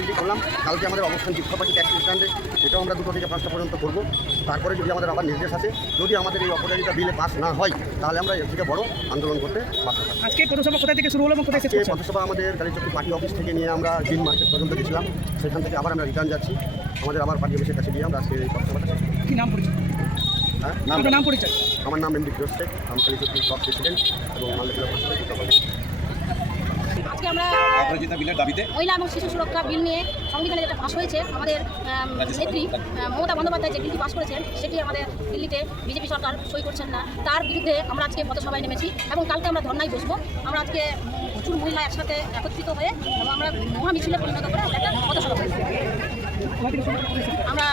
মিছিলটি করলাম। কালকে আমাদের অবস্থান দীক্ষাপাটি ট্যাক্সি স্ট্যান্ডে, এটাও আমরা 2টো থেকে 5টা পর্যন্ত করব। তারপরে যদি আমাদের আবার নির্দেশ আছে, যদি আমাদের এই অপরাজিতা বিলে পাস না হয়, তাহলে আমরা এর থেকে বড় আন্দোলন করতে বাধ্য হব। আজকে পথসভা কোথা থেকে শুরু হলো এবং কোথায় শেষ হচ্ছে? পথসভা আমাদের গাড়িচক্কি পার্টি অফিস থেকে নিয়ে আমরা গ্রিন মার্কেট পর্যন্ত গেছিলাম, সেখান থেকে আবার আমরা রিটার্ন যাচ্ছি। আমাদের আবার পার্টি অফিসের কাছে গিয়ে আমরা আজকে এই পথসভাটা শেষ করব। কি নাম পরিচয়? হ্যাঁ, নাম পরিচয়? আমার নাম এমডি ফিরোজ শেখ, আমি গাড়িচক্কি ব্লক প্রেসিডেন্ট এবং মালদা জেলা পরিষদের। আজকে আমরা মহিলা এবং শিশু সুরক্ষা বিল নিয়ে সংবিধানে যেটা পাশ হয়েছে, আমাদের নেত্রী মমতা বন্দ্যোপাধ্যায় যে বিলটি পাশ করেছেন, সেটি আমাদের দিল্লিতে বিজেপি সরকার সই করছেন না, তার বিরুদ্ধে আমরা আজকে পথসভায় নেমেছি এবং কালকে আমরা ধর্নায় বসবো। আমরা আজকে প্রচুর মহিলা একসাথে একত্রিত হয়ে এবং আমরা মহা মিছিলে পরিণত করে আমরা একটা পথসভা করি। আমরা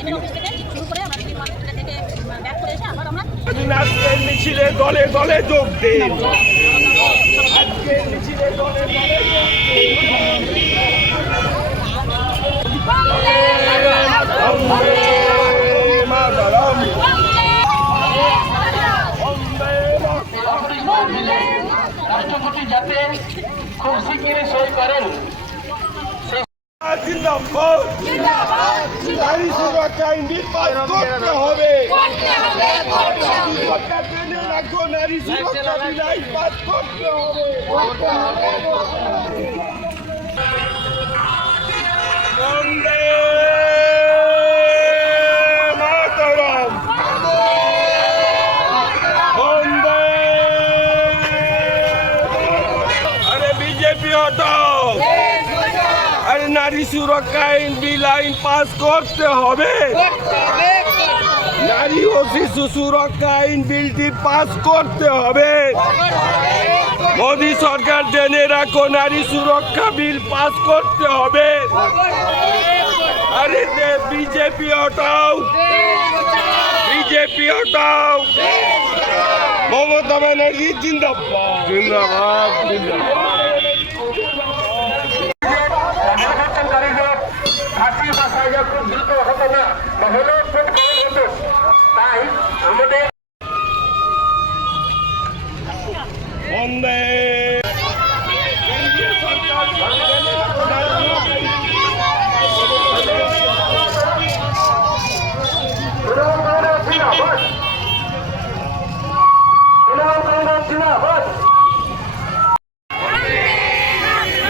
এমএল অফিস থেকে শুরু করে আমরা গ্রিন মার্কেট থেকে ব্যাক করে এসে আবার আমরা মিছিলে দলে দলে যোগ দিন। আজকে মিছিলে দলে দলে যোগ রাষ্ট্রপতি যাতে খুব শিগগিরই সই করেন। জিন্দাবাদ, নারী সুরক্ষা বিল পাস করতে হবে। নারী সুরক্ষা বিল পাস করতে হবে। বন্দে মাতরম, বন্দে। আরে বিজেপি হটাও, আরে নারী সুরক্ষা বিল আইন পাস করতে হবে। নারী ও শিশু সুরক্ষা আইন বিলটি পাস করতে হবে। মোদী সরকার জেনে রাখো, নারী সুরক্ষা বিল পাস করতে হবে। আরে বিজেপি হটাও, বিজেপি হটাও। মমতা ব্যানার্জি জিন্দাবাদ, জিন্দাবাদ, জিন্দাবাদ। খুব দ্রুত হতো না, হলেও খুব কম হতো। তাই আমাদের বন্দে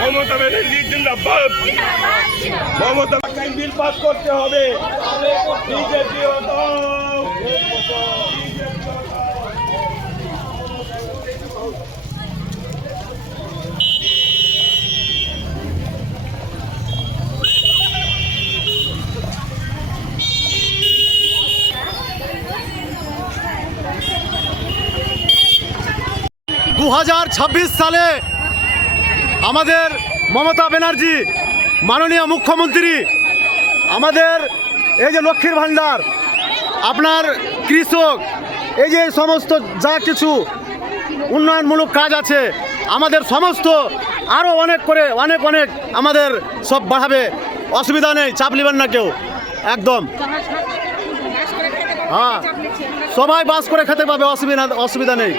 মমতা ব্যানার্জি জিন্দাবাদ, মমতা বিল পাস করতে হবে। বিজেপি হটাও। 2026 সালে আমাদের মমতা ব্যানার্জি মাননীয় মুখ্যমন্ত্রী আমাদের এই যে লক্ষ্মীর ভাণ্ডার, আপনার কৃষক, এই যে সমস্ত যা কিছু উন্নয়নমূলক কাজ আছে, আমাদের সমস্ত আরও অনেক করে অনেক আমাদের সব বাড়াবে। অসুবিধা নেই, চাপ নেবেন না কেউ, একদম। হ্যাঁ, সবাই বাস করে খেতে পাবে, অসুবিধা নেই।